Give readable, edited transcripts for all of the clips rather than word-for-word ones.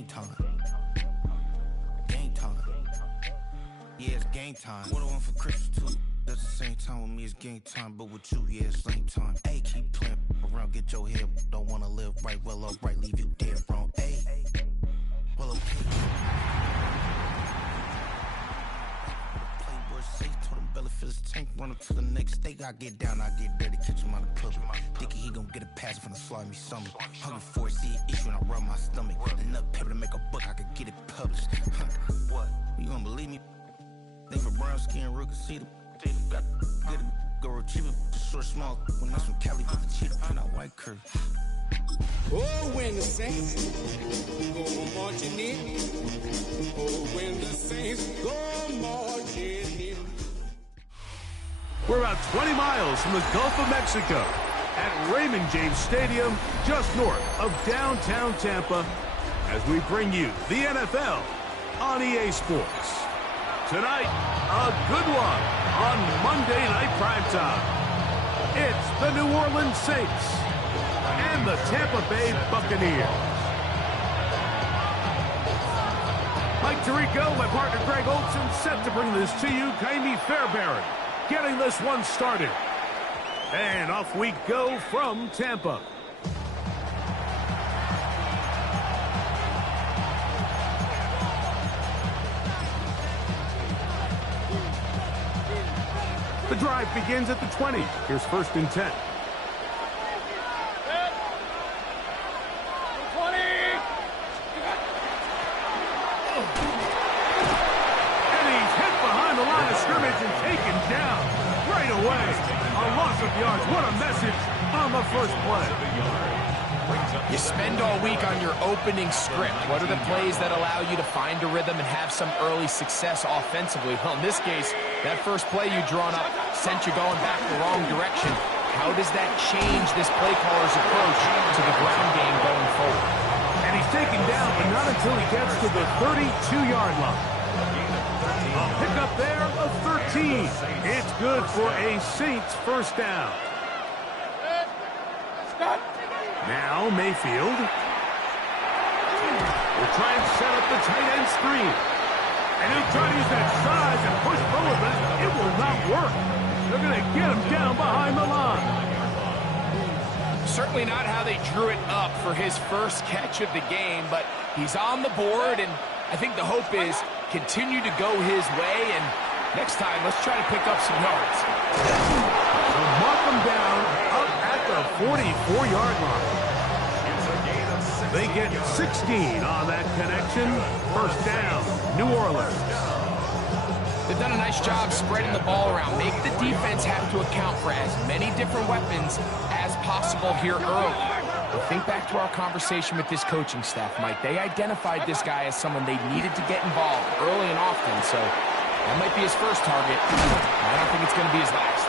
game time. Game time. Yeah, it's game time. What I want for Christmas too. At the same time with me, it's game time, but with you, yeah, it's lame time. Hey, keep playing around, get your head. Don't wanna live right, well, alright, leave you dead wrong. Hey, well, okay. Playboy safe, told him belly fill his tank, run up to the next state. I get down, I get dirty, catch him on the public. Dickie, he gon' get a pass from the slide me summer. Hungry for it, see an issue and I rub my stomach. Enough paper to make a book, I could get it published. What? You don't believe me? Think for brown skin, real can see the got good go retrieve it, short small. When that's from Cali, put the cheetah print out white curve. Oh, when the Saints go marching in. Oh, when the Saints go marching in. We're about 20 miles from the Gulf of Mexico at Raymond James Stadium, just north of downtown Tampa, as we bring you the NFL on EA Sports. Tonight, a good one on Monday Night Primetime. It's the New Orleans Saints and the Tampa Bay Buccaneers. Mike Tirico, my partner Greg Olson, set to bring this to you. Kaimi Fairbairn getting this one started. And off we go from Tampa. The drive begins at the 20. Here's 1st and 10. And he's hit behind the line of scrimmage and taken down right away. A loss of yards. What a message on the first play. You spend all week on your opening script. What are the plays that allow you to find a rhythm and have some early success offensively? Well, in this case, that first play you drawn up sent you going back the wrong direction. How does that change this play caller's approach to the ground game going forward? And he's taken down, but not until he gets to the 32-yard line. A pickup there of 13. It's good for a Saints first down. Now Mayfield will try and set up the tight end screen. And he'll try to use that size and push forward, but it will not work. They're going to get him down behind the line. Certainly not how they drew it up for his first catch of the game, but he's on the board, and I think the hope is continue to go his way, and next time, let's try to pick up some yards. So mark them down up at the 44-yard line. They get 16 on that connection. First down, New Orleans. They've done a nice job spreading the ball around. Make the defense have to account for as many different weapons as possible here early. But think back to our conversation with this coaching staff, Mike. They identified this guy as someone they needed to get involved early and often, so that might be his first target. I don't think it's going to be his last.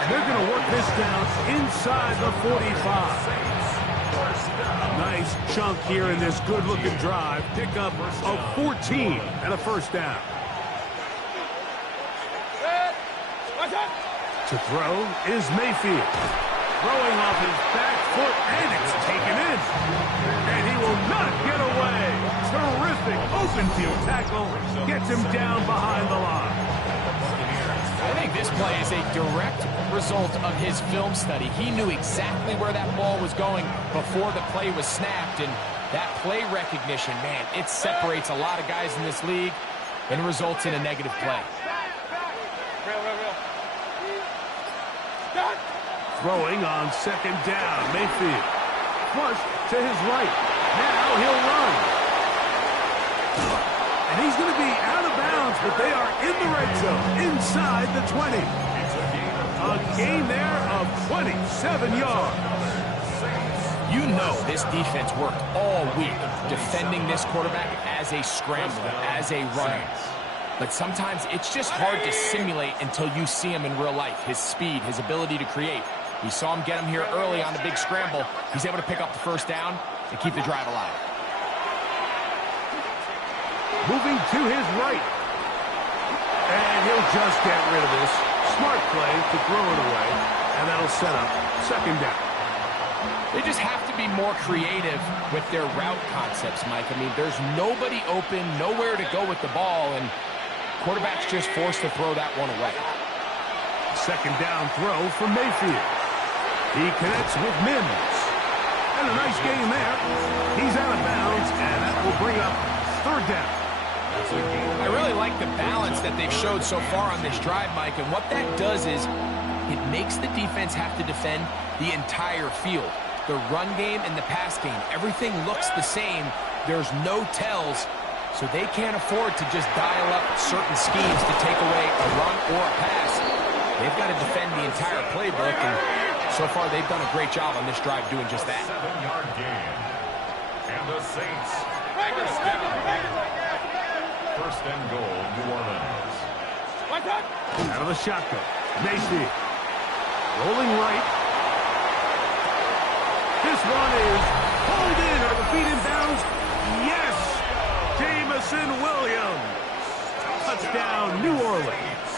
And they're going to work this down inside the 45. Nice chunk here in this good-looking drive. Pickup of 14 and a first down. To throw is Mayfield. Throwing off his back foot, and it's taken in. And he will not get away. Terrific open field tackle. Gets him down behind the line. I think this play is a direct result of his film study. He knew exactly where that ball was going before the play was snapped, and that play recognition, man, it separates a lot of guys in this league and results in a negative play. Throwing on second down, Mayfield. Flushed to his right. Now he'll run. And he's going to be out of bounds, but they are in the red zone, inside the 20. A gain there of 27 yards. You know this defense worked all week defending this quarterback as a scrambler, as a runner. But sometimes it's just hard to simulate until you see him in real life. His speed, his ability to create. We saw him get him here early on the big scramble. He's able to pick up the first down and keep the drive alive. Moving to his right. And he'll just get rid of this. Smart play to throw it away. And that'll set up second down. They just have to be more creative with their route concepts, Mike. I mean, there's nobody open, nowhere to go with the ball, and quarterback's just forced to throw that one away. Second down throw for Mayfield. He connects with Mims. And a nice game there. He's out of bounds, and that will bring up third down. I really like the balance that they've showed so far on this drive, Mike, and what that does is it makes the defense have to defend the entire field. The run game and the pass game, everything looks the same. There's no tells, so they can't afford to just dial up certain schemes to take away a run or a pass. They've got to defend the entire playbook, and so far they've done a great job on this drive doing just that. 7-yard gain. And the Saints first and goal, New Orleans. Out of the shotgun. Mayfield. Rolling right. This one is pulled in. Are the feet in bounds? Yes! Jameson Williams. Touchdown, New Orleans.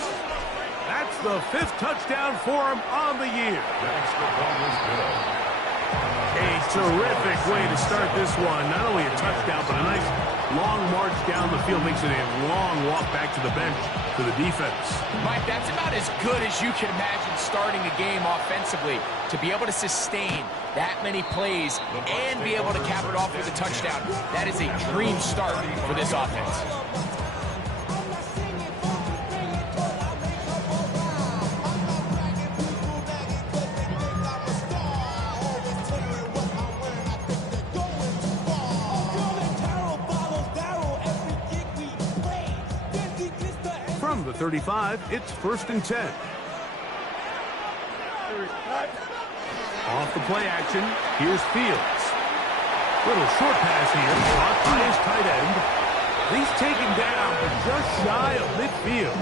That's the 5th touchdown for him on the year. The extra point was good. A terrific way to start this one. Not only a touchdown, but a nice long march down the field. Makes it a long walk back to the bench for the defense. Mike, that's about as good as you can imagine starting a game offensively. To be able to sustain that many plays and be able to cap it off with a touchdown, that is a dream start for this offense. From the 35, it's 1st and 10. Off the play action, here's Fields. Little short pass here, caught by his tight end. He's taken down just shy of midfield.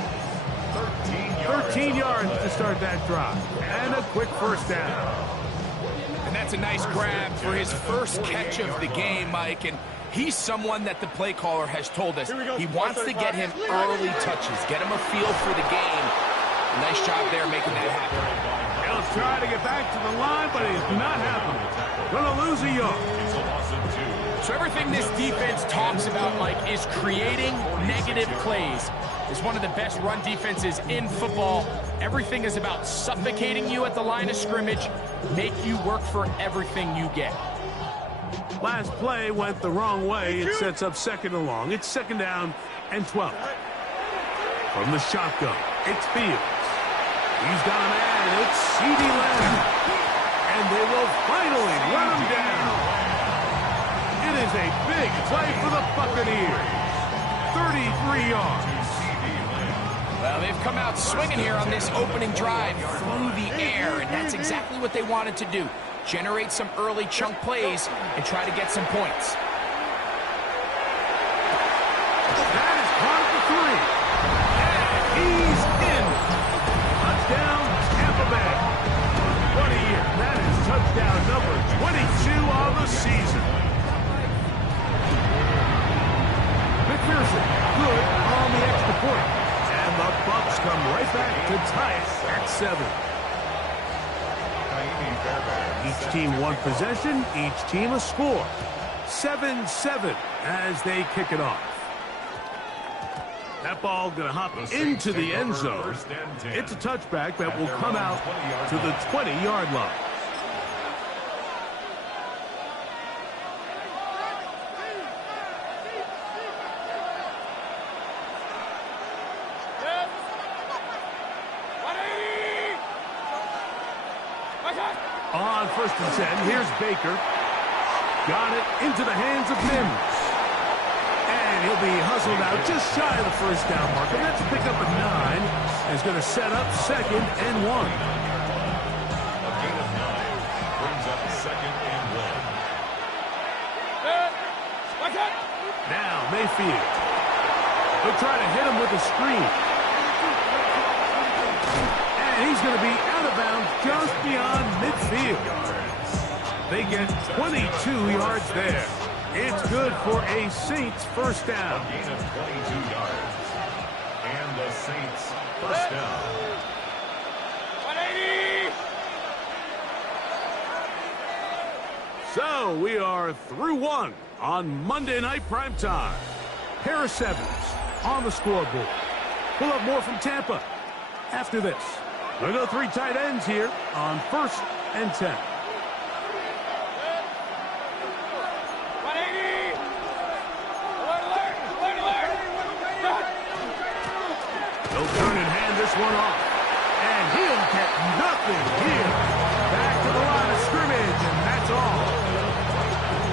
13 yards to start that drive. And a quick first down. And that's a nice grab for his first catch of the game, Mike. And he's someone that the play caller has told us he wants to get him early touches, get him a feel for the game. Nice job there making that happen. He'll try to get back to the line, but it's not happening. Gonna lose a yard. So everything this defense talks about, Mike, is creating negative plays. It's one of the best run defenses in football. Everything is about suffocating you at the line of scrimmage, make you work for everything you get. Last play went the wrong way. It sets up 2nd and long. It's 2nd down and 12. From the shotgun, it's Fields. He's got a man. It's C.D. Lamb. And they will finally run him down. It is a big play for the Buccaneers. 33 yards. Well, they've come out swinging here on this opening drive through the air, and that's exactly what they wanted to do. Generate some early chunk plays and try to get some points. That is caught for 3. And he's in. Touchdown, Tampa Bay. What a year. That is touchdown number 22 on the season. McPherson, good on the extra point. And the Bucs come right back to tie it at 7. Each team one possession, each team a score. 7-7 as they kick it off. That ball going to hop into the end zone. It's a touchback that will come out to the 20-yard line. On 1st and 10, here's Baker. Got it into the hands of Mims. And he'll be hustled out just shy of the first down marker. That's a pickup of 9. And it's going to set up 2nd and 1. A gain of 9 brings up 2nd and 1. Now Mayfield. They'll try to hit him with a screen. And he's going to be out of bounds just beyond midfield. They get 22 yards there. It's good for a Saints first down. A gain of 22 yards. And the Saints first down. So we are through one on Monday Night Primetime. Pair of sevens on the scoreboard. We'll have more from Tampa after this. We'll go three tight ends here on 1st and 10. He'll turn and hand this one off. And he'll get nothing here. Back to the line of scrimmage, and that's all.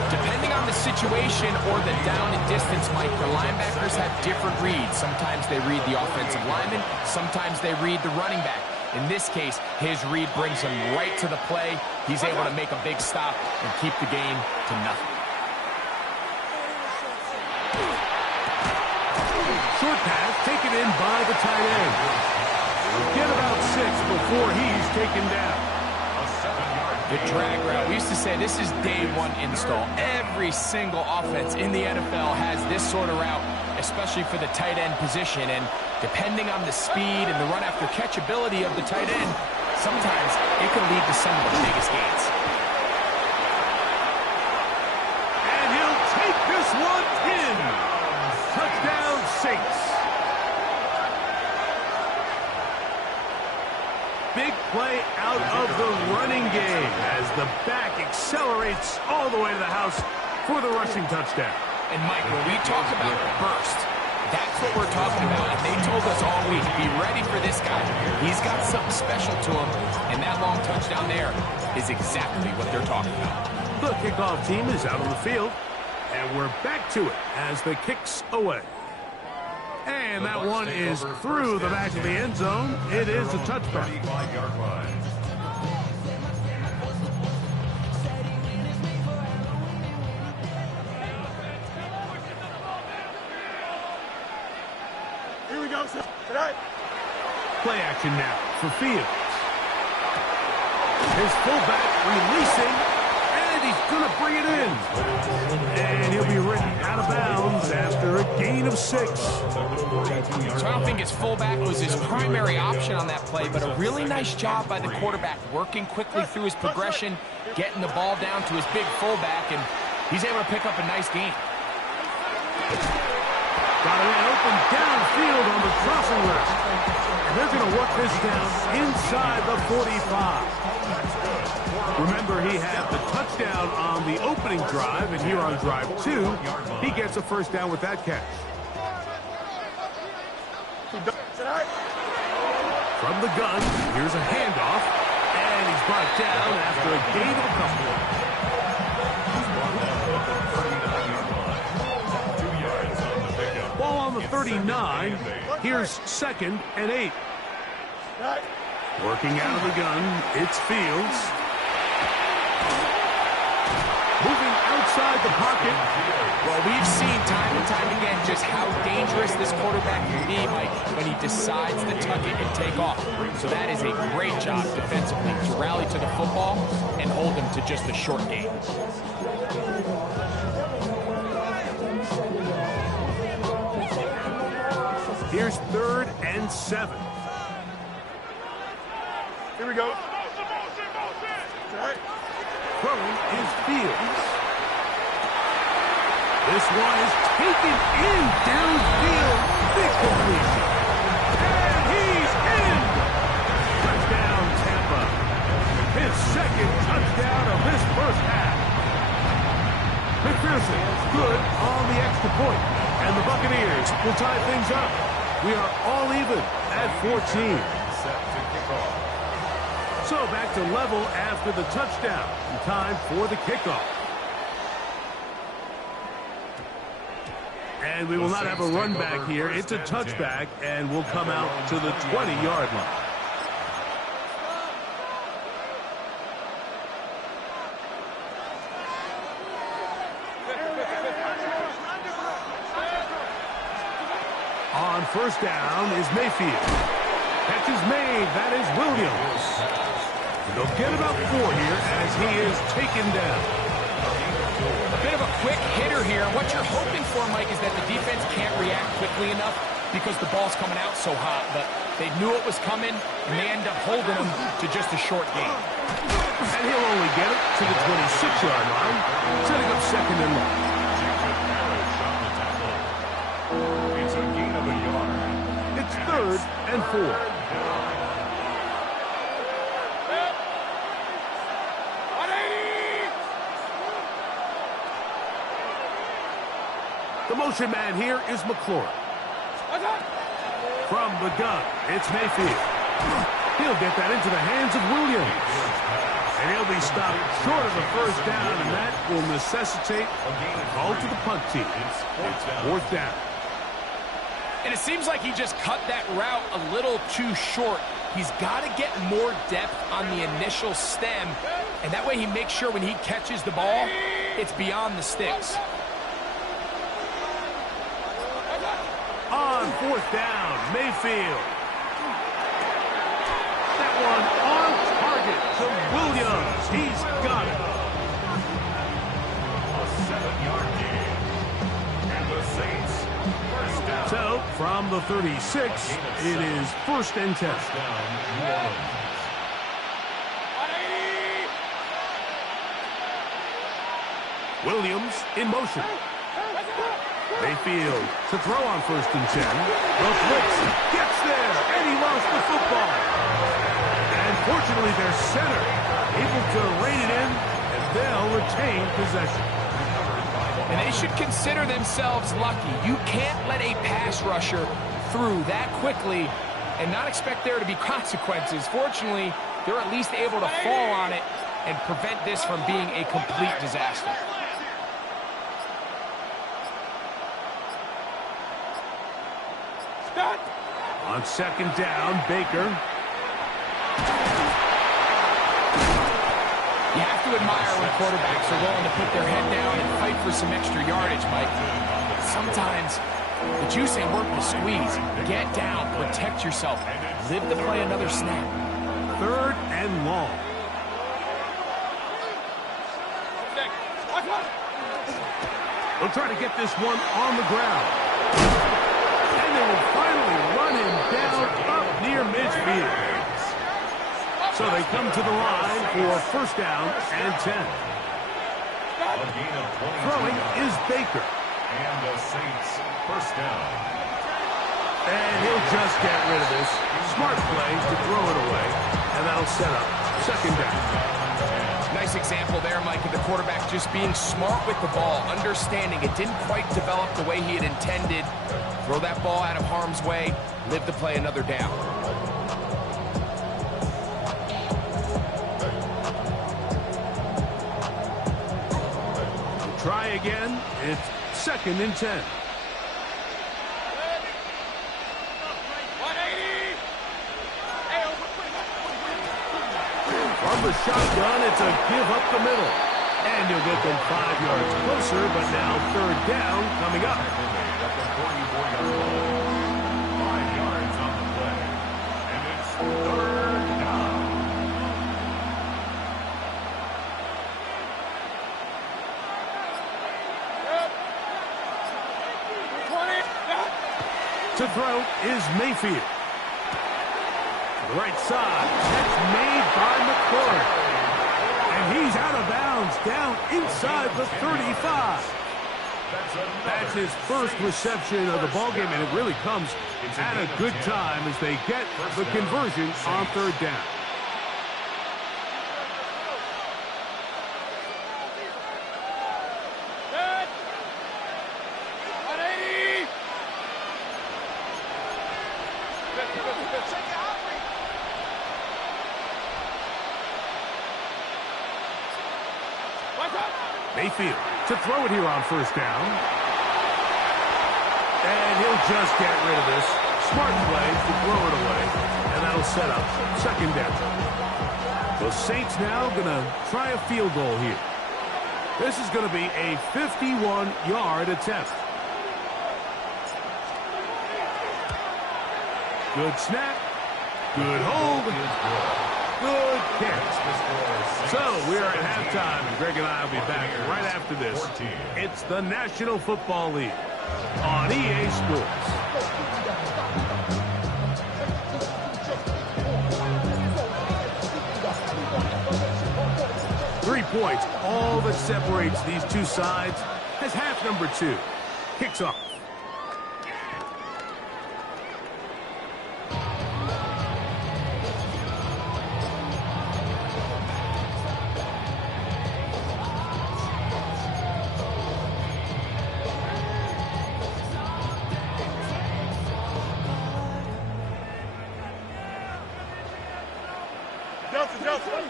Depending on the situation or the down and distance, Mike, the linebackers have different reads. Sometimes they read the offensive lineman. Sometimes they read the running back. In this case, his read brings him right to the play. He's able to make a big stop and keep the game to nothing. Short pass taken in by the tight end. Get about 6 before he's taken down. The drag route. We used to say this is day one install. Every single offense in the NFL has this sort of route, especially for the tight end position. And depending on the speed and the run after catch ability of the tight end, sometimes it can lead to some of the biggest gains. And he'll take this one in. Touchdown, Saints. Big play out of the running game as the back accelerates all the way to the house for the rushing touchdown. And Mike, when we talk about burst, that's what we're talking about. And they told us all week, be ready for this guy. He's got something special to him, and that long touchdown there is exactly what they're talking about. The kickoff team is out on the field, and we're back to it as the kick's away. And that one is through the back of the end zone. It is a touchback. Here we go, sir. Tonight. Play action now for Fields. His fullback releasing, and he's going to bring it in. And he'll be written out of bounds after a gain of 6. So I don't think his fullback was his primary option on that play, but a really nice job by the quarterback working quickly through his progression, getting the ball down to his big fullback, and he's able to pick up a nice gain. Got a man open downfield on the crossing route. And they're going to work this down inside the 45. Remember, he had the touchdown on the opening drive, and here on drive 2, he gets a first down with that catch. From the gun, here's a handoff, and he's brought down after a gain of a couple. Ball on the 39. Here's 2nd and 8. Working out of the gun, it's Fields. Moving outside the pocket. Well, we've seen time and time again just how dangerous this quarterback can be, Mike, when he decides to tuck it and take off. So that is a great job defensively to rally to the football and hold him to just a short gain. Here's 3rd and 7. Here we go. Throwing is Fields. This one is taken in downfield. Big completion. And he's in. Touchdown, Tampa. His 2nd touchdown of this first half. McPherson good on the extra point. And the Buccaneers will tie things up. We are all even at 14. So back to level after the touchdown. Time for the kickoff. And we will not have a run back here. It's a touchback, and we'll come out to the 20-yard line. On first down is Mayfield. Catch is made. That is Williams. They'll get about 4 here as he is taken down. A bit of a quick hitter here. What you're hoping for, Mike, is that the defense can't react quickly enough because the ball's coming out so hot. But they knew it was coming, and they end up holding him to just a short gain. And he'll only get it to the 26-yard line, setting up second and long. It's a gain of a yard. It's 3rd and 4. The motion man here is McLaurin. From the gun, it's Mayfield. He'll get that into the hands of Williams. And he'll be stopped short of the first down, and that will necessitate a call to the punt team. It's 4th down. And it seems like he just cut that route a little too short. He's got to get more depth on the initial stem, and that way he makes sure when he catches the ball, it's beyond the sticks. On 4th down, Mayfield. That one on target to Williams. He's got it. A 7-yard gain. And the Saints, first down. So, from the 36, it is 1st and 10. First down, New Orleans. Williams in motion. Mayfield to throw on 1st and 10. The blitz gets there, and he lost the football. And fortunately, their center able to rein it in, and they'll retain possession. And they should consider themselves lucky. You can't let a pass rusher through that quickly and not expect there to be consequences. Fortunately, they're at least able to fall on it and prevent this from being a complete disaster. On 2nd down, Baker. You have to admire when quarterbacks are willing to put their head down and fight for some extra yardage, Mike. Sometimes the juice ain't worth the squeeze. Get down, protect yourself, live to play another snap. 3rd and long. They'll try to get this one on the ground. And they will finally run him down up near midfield. So they come to the line for 1st down and 10. A gain of 22 Throwing yards. is Baker. And the Saints, first down. And he'll just get rid of this. Smart play to throw it away. And that'll set up 2nd down. Nice example there, Mike, of the quarterback just being smart with the ball, understanding it didn't quite develop the way he had intended. Throw that ball out of harm's way, live to play another down. Try again. It's 2nd and 10. From the shotgun, it's a give up the middle. And you'll get them 5 yards closer, but now 3rd down coming up. At the 44-yard line. 5 yards on the play. And it's 3rd down. To throw is Mayfield. To the right side. That's made by McLaurin. And he's out of bounds down inside the 35. That's his first reception of the ballgame, and it really comes at a good time as they get the conversion on 3rd down. Mayfield to throw it here on 1st down. And he'll just get rid of this. Smart play to throw it away. And that'll set up 2nd down. The Saints now going to try a field goal here. This is going to be a 51-yard attempt. Good snap. Good hold. Good catch. So we are at halftime, and Greg and I will be back right after this. It's the National Football League on EA Sports. 3 points, all that separates these two sides, as half number 2 kicks off.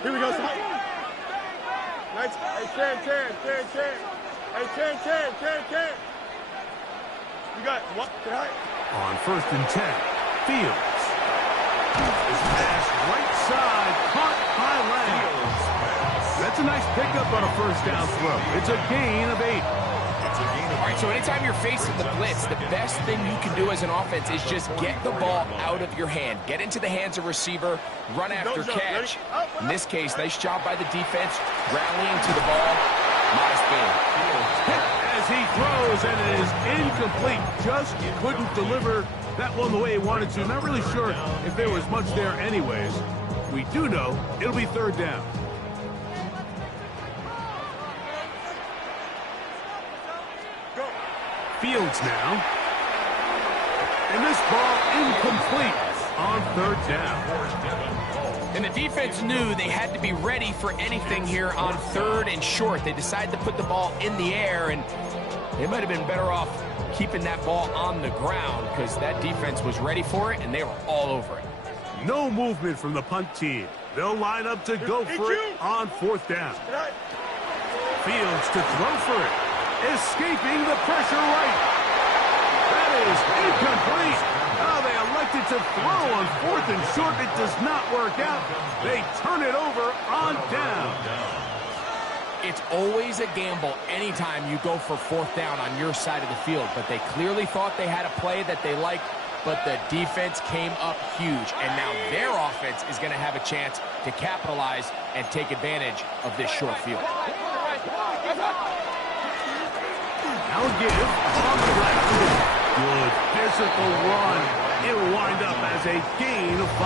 Here we go, son. Nice. Hey, Ken. Hey, Ken. You got what? On 1st and 10, Fields. His pass right side, caught by Lamb. That's a nice pickup on a 1st down throw. It's a gain of 8. All right, so anytime you're facing the blitz, the best thing you can do as an offense is just get the ball out of your hand. Get into the hands of receiver, run after catch. In this case, nice job by the defense, rallying to the ball. Modest gain. As he throws, and it is incomplete. Just couldn't deliver that one the way he wanted to. Not really sure if there was much there anyways. We do know it'll be 3rd down. Fields now. And this ball incomplete on 3rd down. And the defense knew they had to be ready for anything here on 3rd and short. They decided to put the ball in the air, and they might have been better off keeping that ball on the ground because that defense was ready for it, and they were all over it. No movement from the punt team. They'll line up to go for it on 4th down. Fields to throw for it. Escaping the pressure right. That is incomplete. Oh, they elected to throw on 4th and short. It does not work out. They turn it over on down. It's always a gamble anytime you go for 4th down on your side of the field, but they clearly thought they had a play that they liked, but the defense came up huge, and now their offense is going to have a chance to capitalize and take advantage of this short field. Now give on the left. Good physical run. It'll wind up as a gain of 5.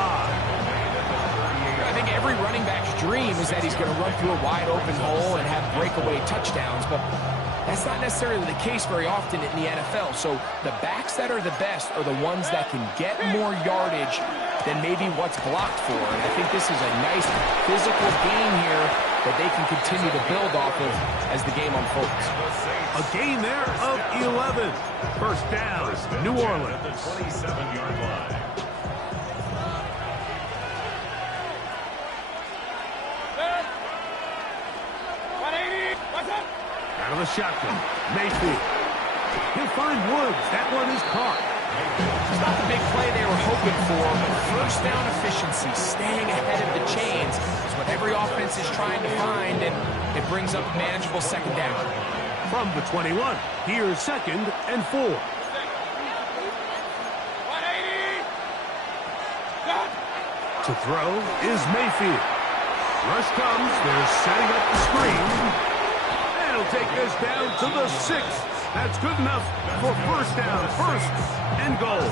I think every running back's dream is that he's going to run through a wide open hole and have breakaway touchdowns, but that's not necessarily the case very often in the NFL. So the backs that are the best are the ones that can get more yardage than maybe what's blocked for. And I think this is a nice physical gain here that they can continue to build off of as the game unfolds. A gain there of 11. 1st down, New Orleans. At the 27-yard line. Out of the shotgun, Mayfield. He'll find Woods. That one is caught. It's not the big play they were hoping for, but 1st down efficiency, staying ahead of the chains, is what every offense is trying to find, and it brings up a manageable 2nd down. From the 21, here's 2nd and 4. To throw is Mayfield. Rush comes, they're setting up the screen. And he'll take this down to the 6th. That's good enough for 1st down, 1st and goal.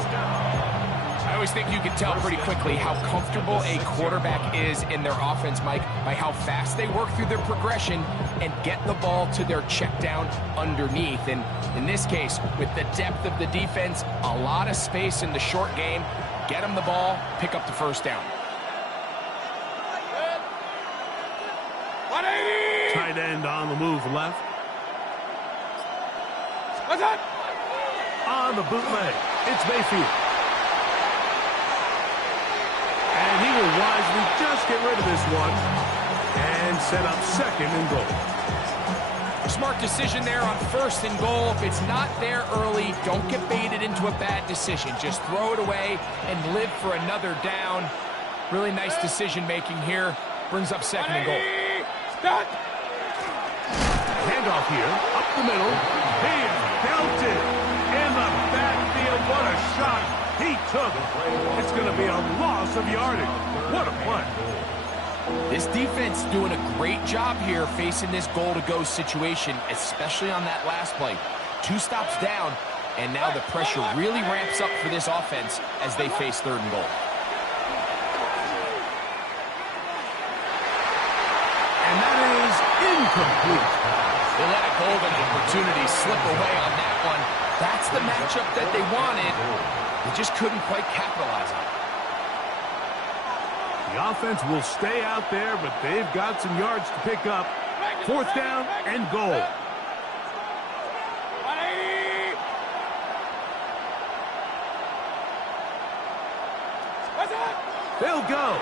I always think you can tell pretty quickly how comfortable a quarterback is in their offense, Mike, by how fast they work through their progression and get the ball to their check down underneath. And in this case, with the depth of the defense, a lot of space in the short game, get them the ball, pick up the 1st down. Tight end on the move left. On the bootleg, it's Mayfield. And he will wisely just get rid of this one and set up 2nd and goal. Smart decision there on 1st and goal. If it's not there early, don't get baited into a bad decision. Just throw it away and live for another down. Really nice decision making here. Brings up 2nd and goal. Handoff here, up the middle. He's belted in the backfield. What a shot he took. It's going to be a loss of yardage. What a play. This defense doing a great job here facing this goal-to-go situation, especially on that last play. 2 stops down, and now the pressure really ramps up for this offense as they face 3rd and goal. And that is incomplete. They let a golden opportunity slip away on that one. That's the matchup that they wanted. They just couldn't quite capitalize on it. The offense will stay out there, but they've got some yards to pick up. 4th down and goal. They'll go.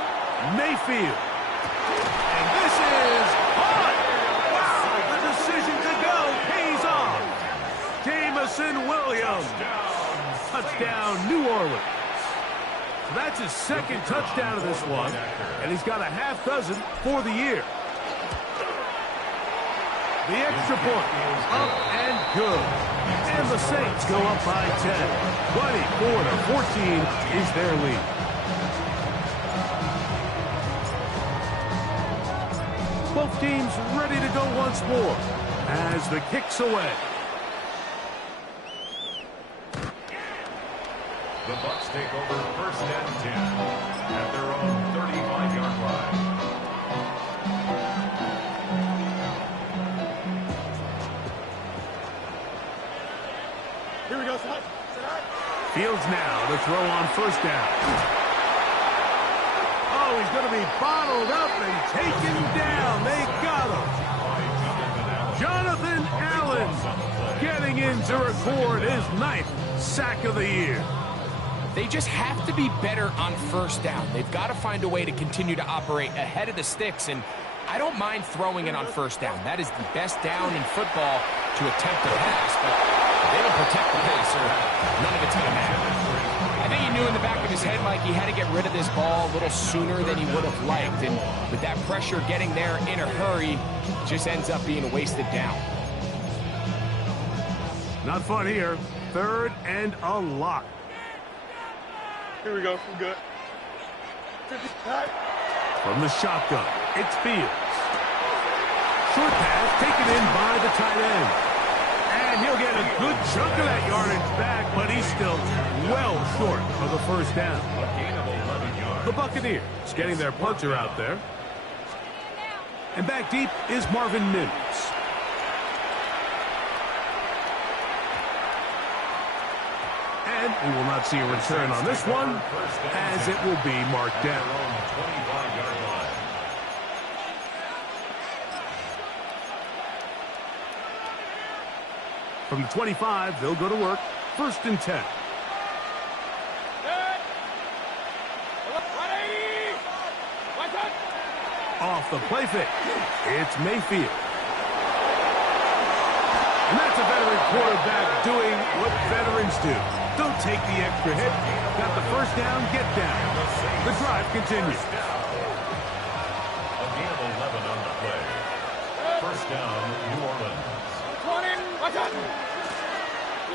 Mayfield. And this is hot. The decision to go pays off. Jamison Williams. Touchdown, New Orleans. So that's his 2nd touchdown of this one, and he's got a half dozen for the year. The extra point, up and good. And the Saints go up by 10. 24-14 is their lead. Both teams ready to go once more as the kick's away. The Bucs take over 1st and 10 at their own 35-yard line. Here we go, son. Fields now to throw on 1st down. Oh, he's going to be bottled up and taken down. They got him. Jonathan Allen getting in to record his 9th sack of the year. They just have to be better on 1st down. They've got to find a way to continue to operate ahead of the sticks, and I don't mind throwing it on 1st down. That is the best down in football to attempt a pass, but if they don't protect the passer, none of it's going to matter. I think he knew in the back of his head, Mike, he had to get rid of this ball a little sooner than he would have liked, and with that pressure getting there in a hurry, just ends up being a wasted down. Not fun here. 3rd and a lot. Here we go. We're good. From the shotgun, it's Fields. Short pass taken in by the tight end. And he'll get a good chunk of that yardage back, but he's still well short of the 1st down. The Buccaneers getting their punter out there. And back deep is Marvin Mims. And we will not see a return on this one, as it will be marked down. From the 25, they'll go to work. 1st and 10. Off the play fake, it's Mayfield. And that's a veteran quarterback doing what veterans do. Don't take the extra hit. Got the 1st down, get down. The drive continues. A gain of 11 on the play. 1st down, New Orleans.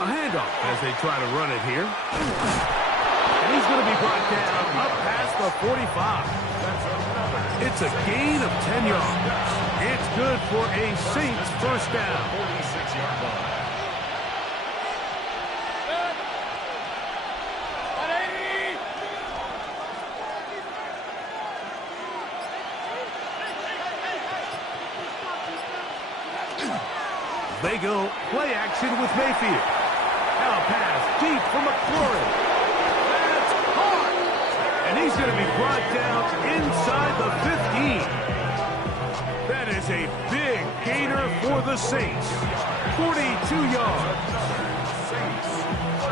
A handoff as they try to run it here. And he's going to be brought down up past the 45. It's a gain of 10 yards. It's good for a Saints 1st down. 46-yard line. They go play action with Mayfield. Now a pass deep for McLaurin. That's hard. And he's going to be brought down inside the 15. That is a big gainer for the Saints. 42 yards.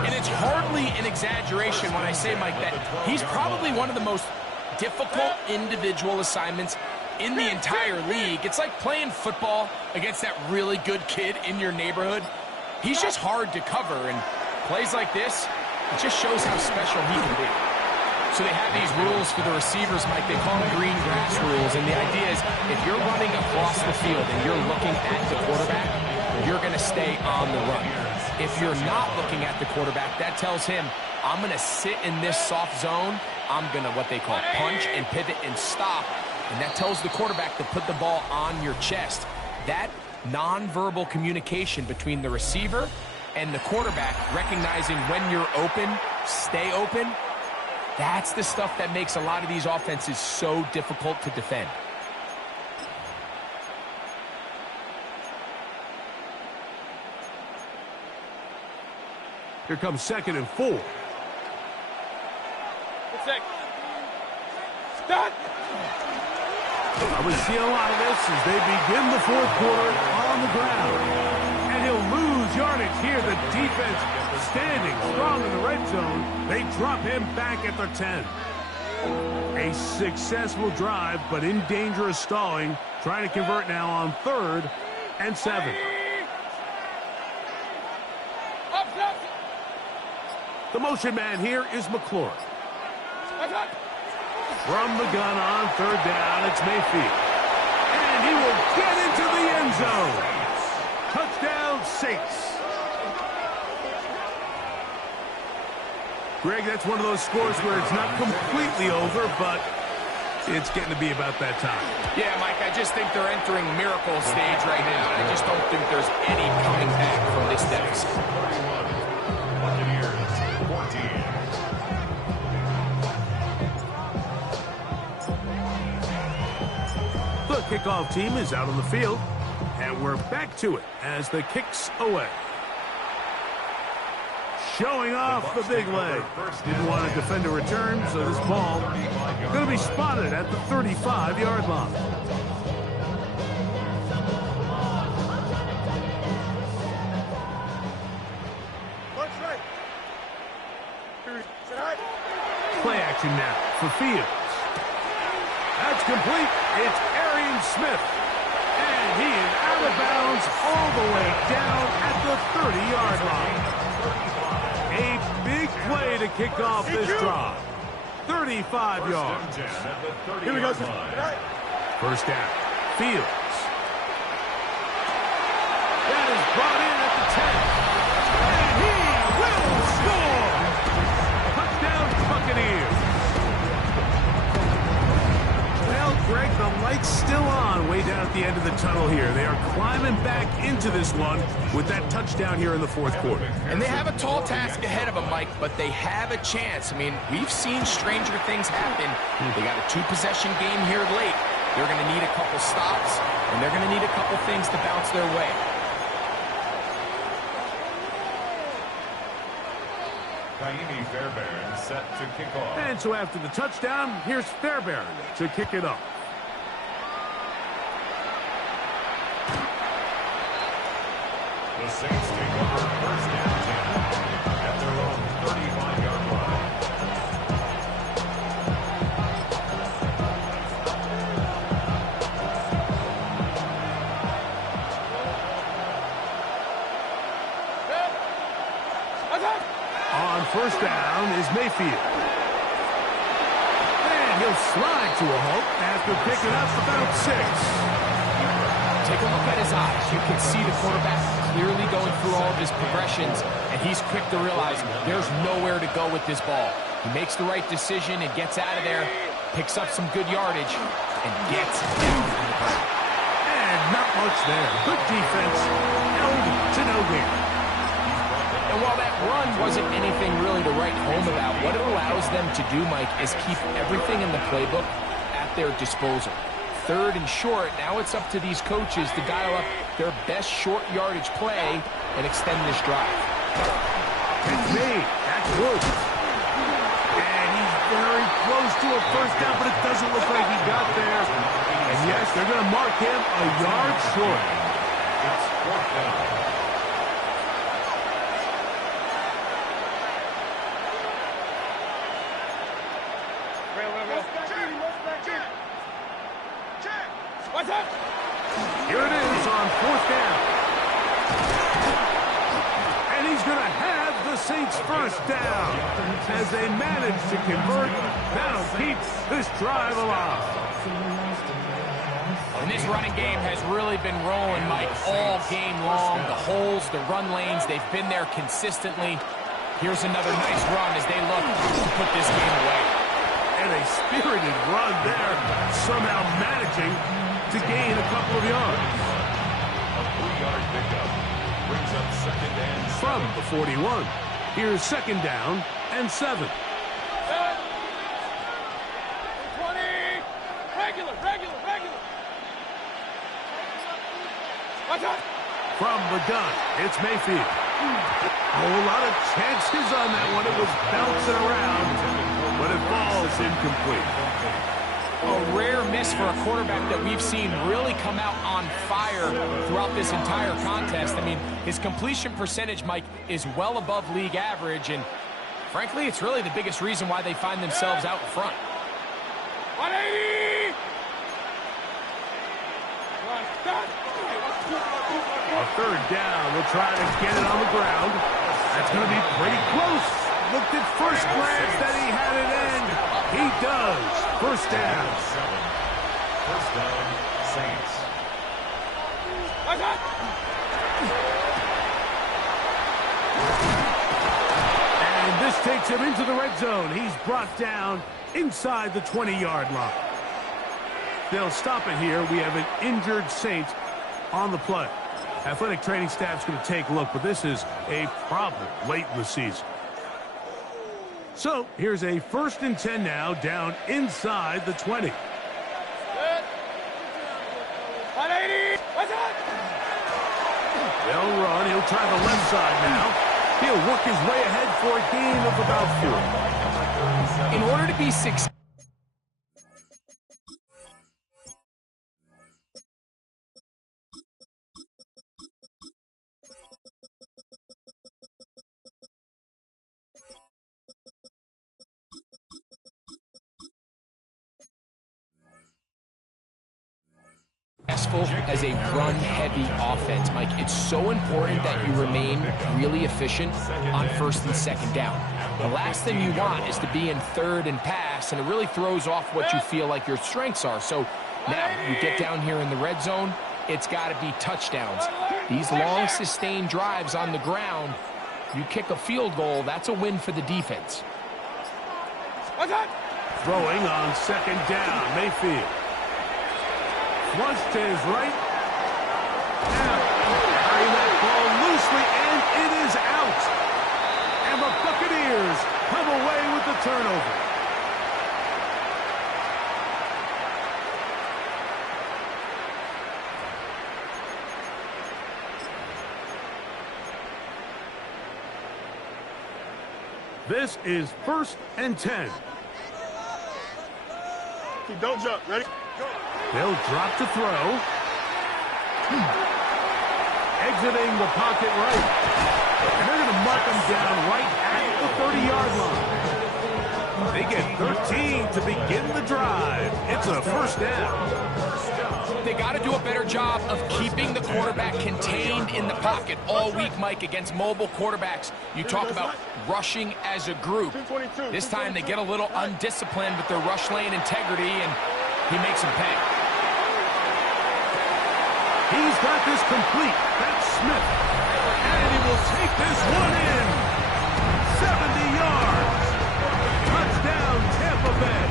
And it's hardly an exaggeration when I say, Mike, that he's probably one of the most difficult individual assignments in the entire league. It's like playing football against that really good kid in your neighborhood. He's just hard to cover, and plays like this, it just shows how special he can be. So they have these rules for the receivers, Mike. They call them green grass rules, and the idea is if you're running across the field and you're looking at the quarterback, you're going to stay on the run. If you're not looking at the quarterback, that tells him, I'm going to sit in this soft zone. I'm going to what they call punch and pivot and stop. And that tells the quarterback to put the ball on your chest. That nonverbal communication between the receiver and the quarterback, recognizing when you're open, stay open, that's the stuff that makes a lot of these offenses so difficult to defend. Here comes 2nd and 4. Stop! We see a lot of this as they begin the 4th quarter on the ground. And he'll lose yardage here. The defense standing strong in the red zone. They drop him back at the 10. A successful drive, but in danger of stalling. Trying to convert now on 3rd and 7. The motion man here is McLaurin. From the gun on 3rd down, it's Mayfield. And he will get into the end zone. Touchdown, Saints. Greg, that's one of those scores where it's not completely over, but it's getting to be about that time. Yeah, Mike, I just think they're entering miracle stage right now. I just don't think there's any coming back from this deficit. The kickoff team is out on the field, and we're back to it as the kick's away. Showing off the big leg. Didn't want to defend a return, so this ball going to be spotted at the 35-yard line. Play action now for Fields. That's complete. It's Arian Smith. And he is out of bounds all the way down at the 30-yard line. A big play to kick off this drive. 35 yards. Here we go, sir. First down. Fields. That is brought in at the 10. And he will score! Touchdown, Buccaneers. Well, Greg, the light's still on way down at the end of the tunnel here. They are climbing back into this one with that touchdown here in the 4th quarter. And they have a tall task ahead of them, Mike, but they have a chance. I mean, we've seen stranger things happen. They got a 2-possession game here late. They're going to need a couple stops, and they're going to need a couple things to bounce their way. Fairbairn set to kick off. And so after the touchdown, here's Fairbairn to kick it off. The Saints take over 1st and 10 at their own 35-yard line. On 1st down is Mayfield. And he'll slide to a halt after picking up about 6. Take a look at his eyes. You can see the quarterback clearly going through all of his progressions, and he's quick to realize there's nowhere to go with this ball. He makes the right decision and gets out of there, picks up some good yardage, and gets down on the ground. And not much there. Good defense. Held to no gain. And while that run wasn't anything really to write home about, what it allows them to do, Mike, is keep everything in the playbook at their disposal. 3rd and short, now it's up to these coaches to dial up their best short yardage play and extend this drive. It's made. That's good. And he's very close to a 1st down, but it doesn't look like he got there. And yes, they're going to mark him a yard short. It's 4th down. Here it is on 4th down. And he's going to have the Saints' 1st down. As they manage to convert, that'll keep this drive alive. And this running game has really been rolling, Mike, all game long. The holes, the run lanes, they've been there consistently. Here's another nice run as they look to put this game away. And a spirited run there, somehow managing to gain a couple of yards. A 3-yard pickup brings up 2nd and 7. From the 41, here's 2nd down and 7. 20. Regular. From the gun, it's Mayfield. A whole lot of chances on that one. It was bouncing around, but it falls incomplete. A rare miss for a quarterback that we've seen really come out on fire throughout this entire contest. I mean, his completion percentage, Mike, is well above league average, and frankly, it's really the biggest reason why they find themselves out in front. 180! A third down. We'll try to get it on the ground. That's going to be pretty close. Looked at first glance that he had it end. He does. First down. First down, Saints. And this takes him into the red zone. He's brought down inside the 20-yard line. They'll stop it here. We have an injured Saint on the play. Athletic training staff's going to take a look, but this is a problem late in the season. So here's a 1st and 10 now, down inside the 20. 180! What's up? They'll run. He'll try the left side now. He'll work his way ahead for a gain of about 4. In order to be successful, as a run-heavy offense, Mike, it's so important that you remain really efficient on 1st and 2nd down. The last thing you want is to be in 3rd and pass, and it really throws off what you feel like your strengths are. So now you get down here in the red zone, it's got to be touchdowns. These long, sustained drives on the ground, you kick a field goal, that's a win for the defense. Throwing on 2nd down, Mayfield. Flushed to his right. Now, carrying that ball loosely, and it is out. And the Buccaneers come away with the turnover. This is 1st and 10. Don't jump. Ready? Go. They'll drop to throw. Exiting the pocket right. And they're going to mark them down right at the 30-yard line. They get 13 to begin the drive. It's a 1st down. They got to do a better job of keeping the quarterback contained in the pocket all week, Mike, against mobile quarterbacks. You talk about rushing as a group. This time they get a little undisciplined with their rush lane integrity, and he makes them pay. He's got this complete. That's Smith. And he will take this one in. 70 yards. Touchdown, Tampa Bay.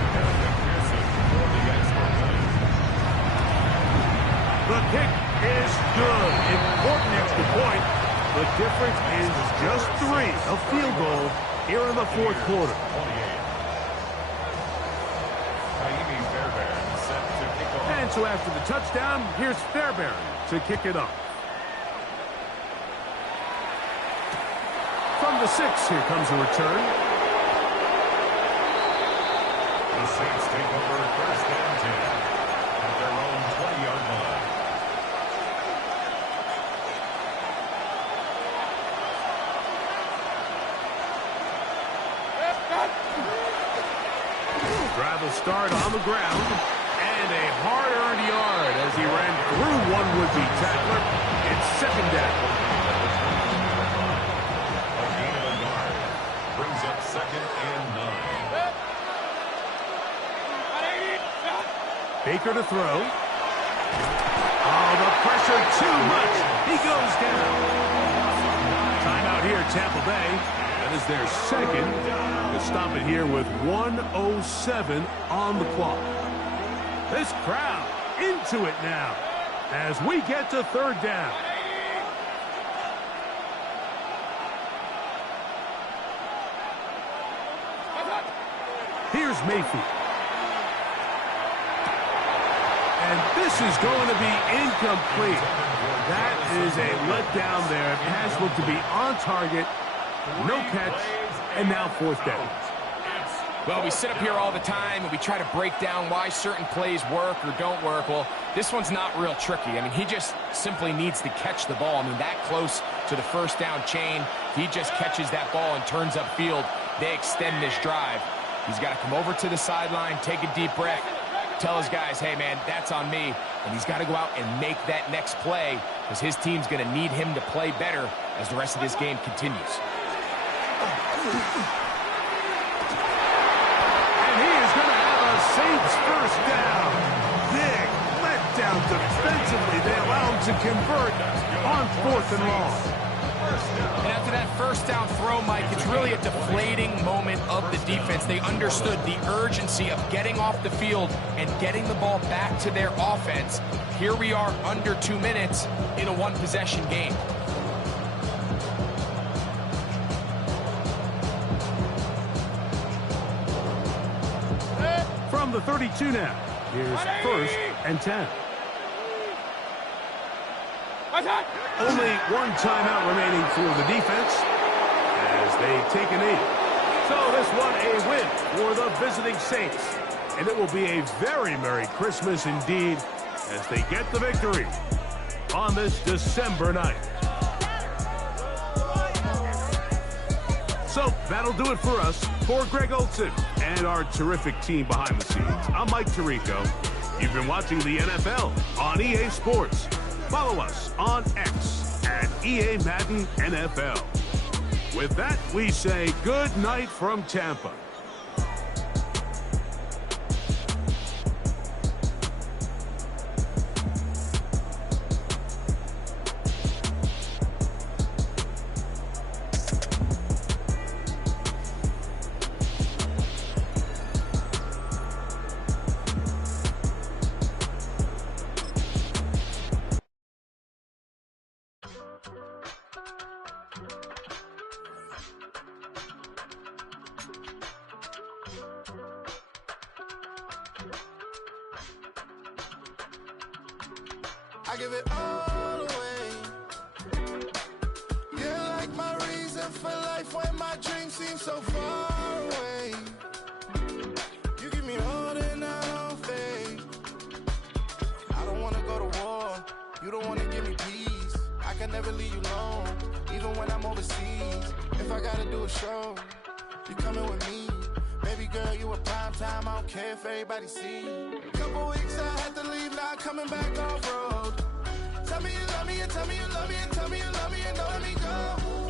The kick is good. Important extra point. The difference is just 3. A field goal here in the 4th quarter. And so after the touchdown, here's Fairbairn to kick it off. From the 6, here comes a return. The Saints take over 1st and 10 at their own 20-yard line. Drive will start on the ground. And a hard-earned yard as he ran through one would-be tackler. It's 2nd down. A gain of a yard brings up 2nd and 9. Baker to throw. Oh, the pressure too much. He goes down. Timeout here, Tampa Bay. That is their 2nd. To stop it here with 1:07 on the clock. This crowd into it now as we get to 3rd down. Here's Mayfield. And this is going to be incomplete. That is a letdown there. Pass looked to be on target. No catch. And now fourth down. Well, we sit up here all the time and we try to break down why certain plays work or don't work. Well, this one's not real tricky. I mean, he just simply needs to catch the ball. I mean, that close to the first down chain, he just catches that ball and turns upfield. They extend this drive. He's got to come over to the sideline, take a deep breath, tell his guys, hey, man, that's on me. And he's got to go out and make that next play because his team's going to need him to play better as the rest of this game continues. Saints first down. Big letdown defensively. They allow him to convert on fourth and long. And after that first down throw, Mike, it's really a deflating moment of the defense. They understood the urgency of getting off the field and getting the ball back to their offense. Here we are under 2 minutes in a one-possession game. From the 32 now. Here's first and 10. Only one timeout remaining for the defense as they take a knee. So this one a win for the visiting Saints. And it will be a very Merry Christmas indeed as they get the victory on this December night. So that'll do it for us. For Greg Olson and our terrific team behind the scenes, I'm Mike Tirico. You've been watching the NFL on EA Sports. Follow us on X at EA Madden NFL. With that, we say good night from Tampa. I give it all away. You're like my reason for life when my dreams seem so far away. You give me all and I don't fade. I don't wanna go to war. You don't wanna give me peace. I can never leave you alone, even when I'm overseas. If I gotta do a show, you coming with me. Baby girl, you a prime time. I don't care if everybody see. Couple weeks I had to leave, now coming back off road. Tell me you love me and tell me you love me and tell me you love me and don't let me go.